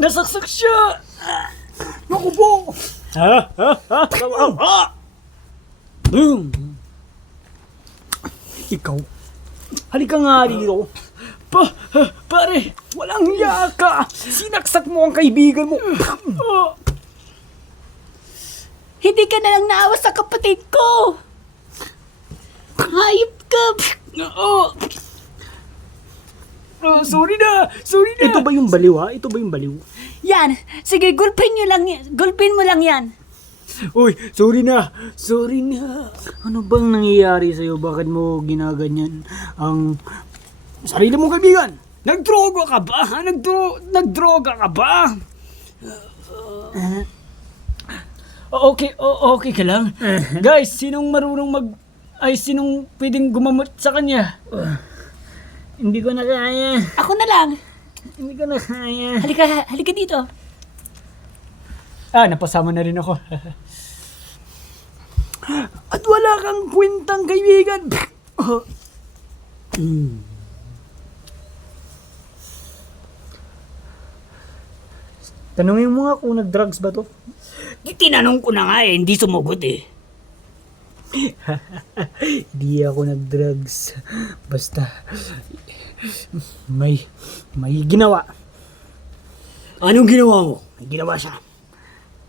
Nasaksak siya! Naku po! Ikaw, halika nga rito. Pare, walang hiya ka! Sinaksak mo ang kaibigan mo! Hindi ka na lang naawa sa kapatid ko! Hayop ka! Sorry na! Ito ba yung baliw, ha? Ito ba yung baliw? Yan! Sige, gulpin mo lang yan! Uy, sorry na! Ano bang nangyayari sa'yo? Bakit mo ginaganyan ang sarili mong kaibigan? Nagdroga ka ba? Nagdroga ka ba? Okay ka lang? Guys, sinong sinong pwedeng gumamot sa kanya? Hindi ko na kaya. Ako na lang! Hindi ko na kaya. Halika dito! Napasama na rin ako. At wala kang kwentang kaibigan. Tanungin mo nga kung nag-drugs ba to? Tinanong ko na nga hindi sumugot eh. Hindi ako nag-drugs. Basta may ginawa. Anong ginawa mo? May ginawa siya.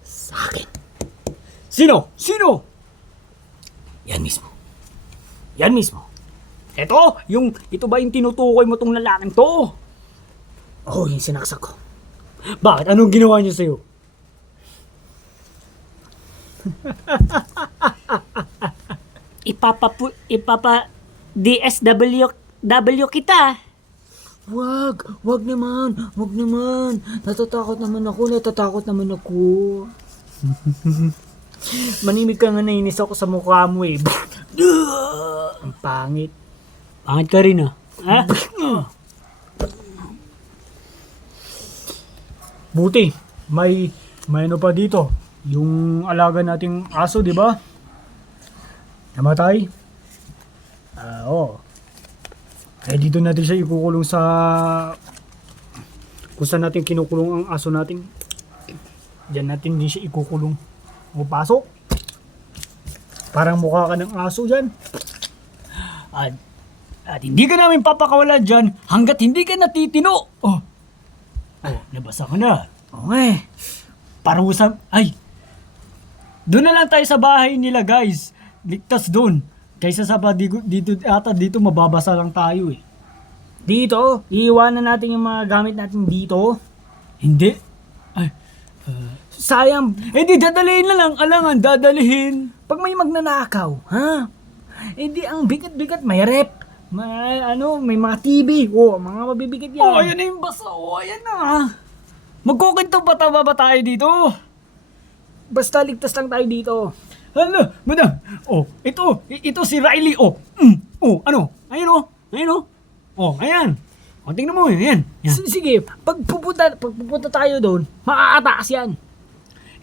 Sa akin. Sino? Yan mismo. Ito ba yung tinutukoy mo tong lalaking to? Oo, yung sinaksak ko. Bakit? Anong ginawa niya sa'yo? Ipapa DSW kita. Wag naman. Natatakot naman ako. Manimig ka nga, nainis ako sa mukha mo eh. Ang pangit. Pangit ka rin ah. Ha? Buti, may ano pa dito. Yung alaga nating aso, di ba? Namatay. Oo. Kaya dito natin siya ikukulong sa kung saan natin kinukulong ang aso natin. Diyan natin din siya ikukulong. Pasok. Parang mukha ka ng aso dyan. At hindi ka namin papakawala dyan hanggat hindi ka natitino. Nabasa ka na. Okay. Parusa. Doon na lang tayo sa bahay nila, guys. Ligtas doon. Kaysa sa dito mababasa lang tayo eh. Dito, iiwanan natin yung mga gamit natin dito. Hindi. Sayang. Di dadalhin na lang. Alangan, dadalhin. Pag may magnanakaw, ha? Di ang bigat-bigat, may rep. May mga TV. Mga mabibigat yan. Ayan na yung basa. Ayan na. Magkukinto ba tayo dito? Basta ligtas lang tayo dito. Hala, madam. Ito si Riley. Ano? Ayun. Ayan. Tingnan mo, yan. Sige, pag pupunta tayo doon, maaatakas yan.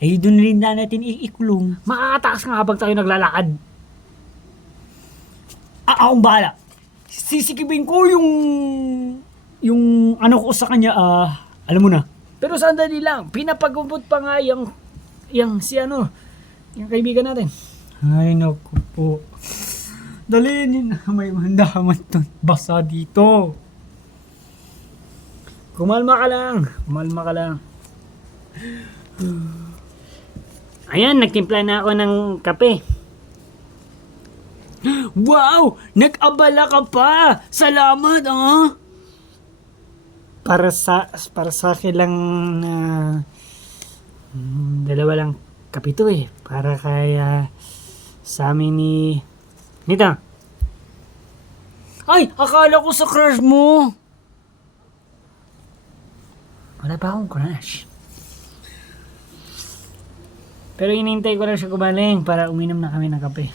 Doon rin na natin ikulong. Maaatakas nga habang tayo naglalakad. Akong bahala. Sisikibin ko yung ano ko sa kanya, alam mo na. Pero sandali lang, pinapagubot pa nga yung kaibigan natin. Ay, naku po. Daliin yun na, may mandaman to. Basa dito. Kumalma ka lang. Ayan, nagtimpla na ako ng kape. Wow! Nag-abala ka pa! Salamat, Para sa akin lang na dalawa lang kapito eh. Para kaya sa amin ni Nita. Akala ko sa crush mo. Wala pa akong crush. Pero inintay ko lang siya gumaling para uminom na kami ng kape.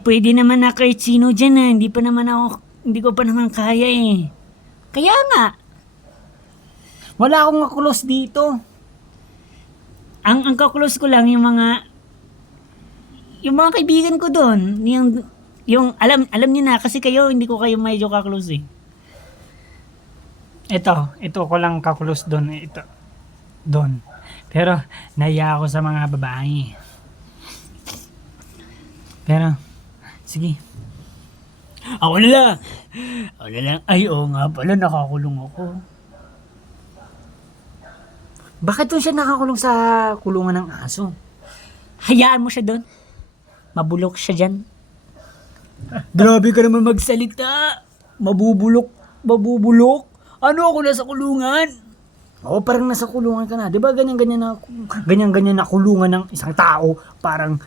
Pwede naman na kahit sino dyan hindi ko pa naman kaya eh. Kaya nga. Wala akong kakulos dito. Ang kakulos ko lang yung mga kaibigan ko doon. Yung alam niyo na kasi hindi ko kayo medyo kaklose eh. Ito ko lang kakulos doon. Ito, doon. Pero, nahiya ako sa mga babae. Pero, sige. Ako na lang. Ay, oo nga pala, nakakulong ako. Bakit doon siya nakakulong sa kulungan ng aso? Hayaan mo siya doon. Mabulok siya dyan. Grabe ka naman magsalita. Mabubulok. Ano ako nasa kulungan? Oo, parang nasa kulungan ka na. Di ba ganyan-ganyan na kulungan ng isang tao, parang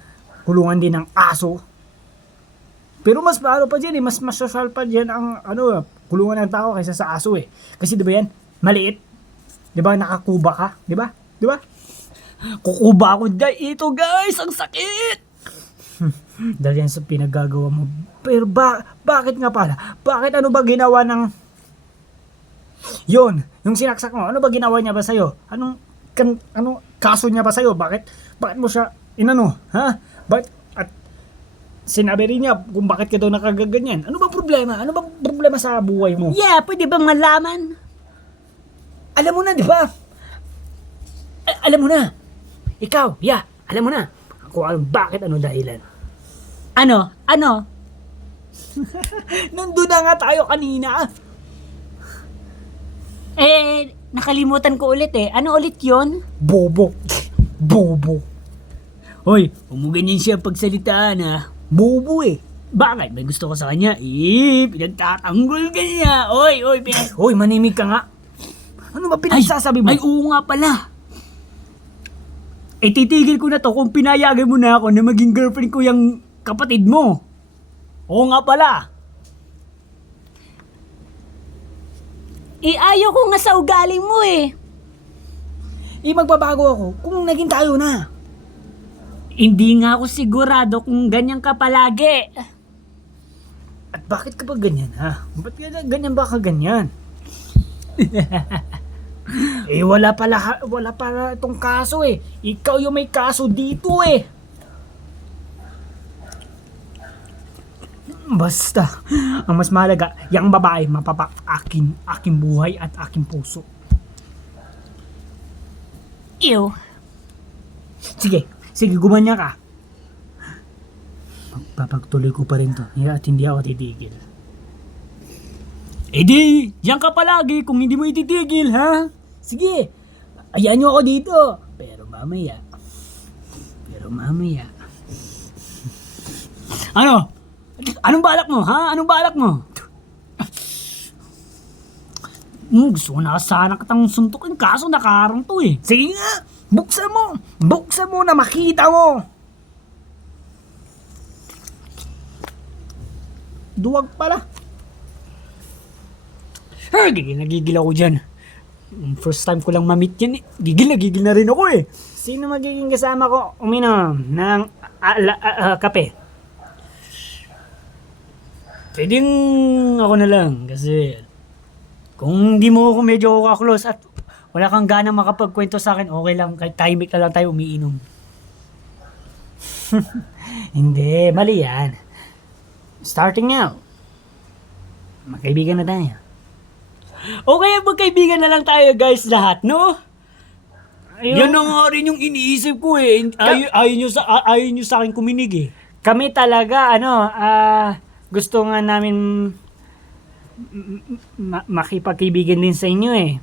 kulungan din ng aso. Pero mas paano pa dyan eh, mas social pa dyan ang kulungan ng tao kaysa sa aso eh. Kasi di ba yan, maliit. Di ba nakakuba ka? Di ba? Di ba? Kukuba ako dyan. Ito guys, ang sakit! Dahil yan sa pinagagawa mo. Pero bakit nga pala? Bakit ano ba ginawa ng... Yun, yung sinaksak mo, ano ba ginawa niya ba sa'yo? Anong kaso niya ba sa'yo? Bakit mo siya inano? Ha? At sinabi rin niya kung bakit ka daw nakagaganyan. Ano ba problema? Ano ba problema sa buhay mo? Yeah, pwede bang malaman? Alam mo na, di ba? Alam mo na. Ikaw, alam mo na. Kung bakit, dahilan. Ano? Nandun na nga tayo kanina. Nakalimutan ko ulit eh. Ano ulit yon? Bobo. Hoy, umuganyan siya pagsalitaan ha. Bobo eh. Bakit? May gusto ko sa kanya. Pinagtatanggol ka niya. Hoy, manimig ka nga. Ano ba pinagsasabi mo? Ay, oo nga pala. Titigil ko na to kung pinayagan mo na ako na maging girlfriend ko yung kapatid mo. Oo nga pala. Ayaw ko nga sa ugali mo eh. Magbabago ako kung naging tayo na. Hindi nga ako sigurado kung ganyan ka palagi. At bakit ka ba ganyan ha? Ba't ganyan ba ka ganyan? Wala pala itong kaso eh. Ikaw yung may kaso dito eh. Basta, ang mas mahalaga, yung babae aking buhay at aking puso. Ew. Sige, gumanya ka. Papagtuloy ko pa rin to, at hindi ako titigil. Yan ka palagi kung hindi mo ititigil, ha? Sige, ayan nyo ako dito. Pero mamaya. Ano? Anong balak mo, ha? Anong balak mo? Gusto ko na sana kitang suntukin, kaso nakarang to eh. Sige nga, buksan mo na makita mo. Duwag pala. Gigil ako dyan. First time ko lang ma-meet yan eh. Gigil na rin ako eh. Sino magiging kasama ko uminom ng kape? Pwedeng ako na lang kasi kung hindi mo ako medyo close at wala kang gana makapagkwento sa akin, okay lang, kahit tahimik na lang tayo umiinom. Hindi, mali yan. Starting now, magkaibigan na tayo. Okay, magkaibigan na lang tayo guys lahat, no? Yan na nga rin yung iniisip ko eh. Ayaw nyo sa akin kuminig eh. Kami talaga, gusto nga namin makipagkaibigan din sa inyo eh.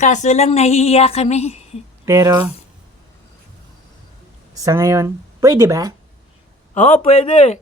Kaso lang nahihiya kami. Pero, sa ngayon, pwede ba? Oo, pwede.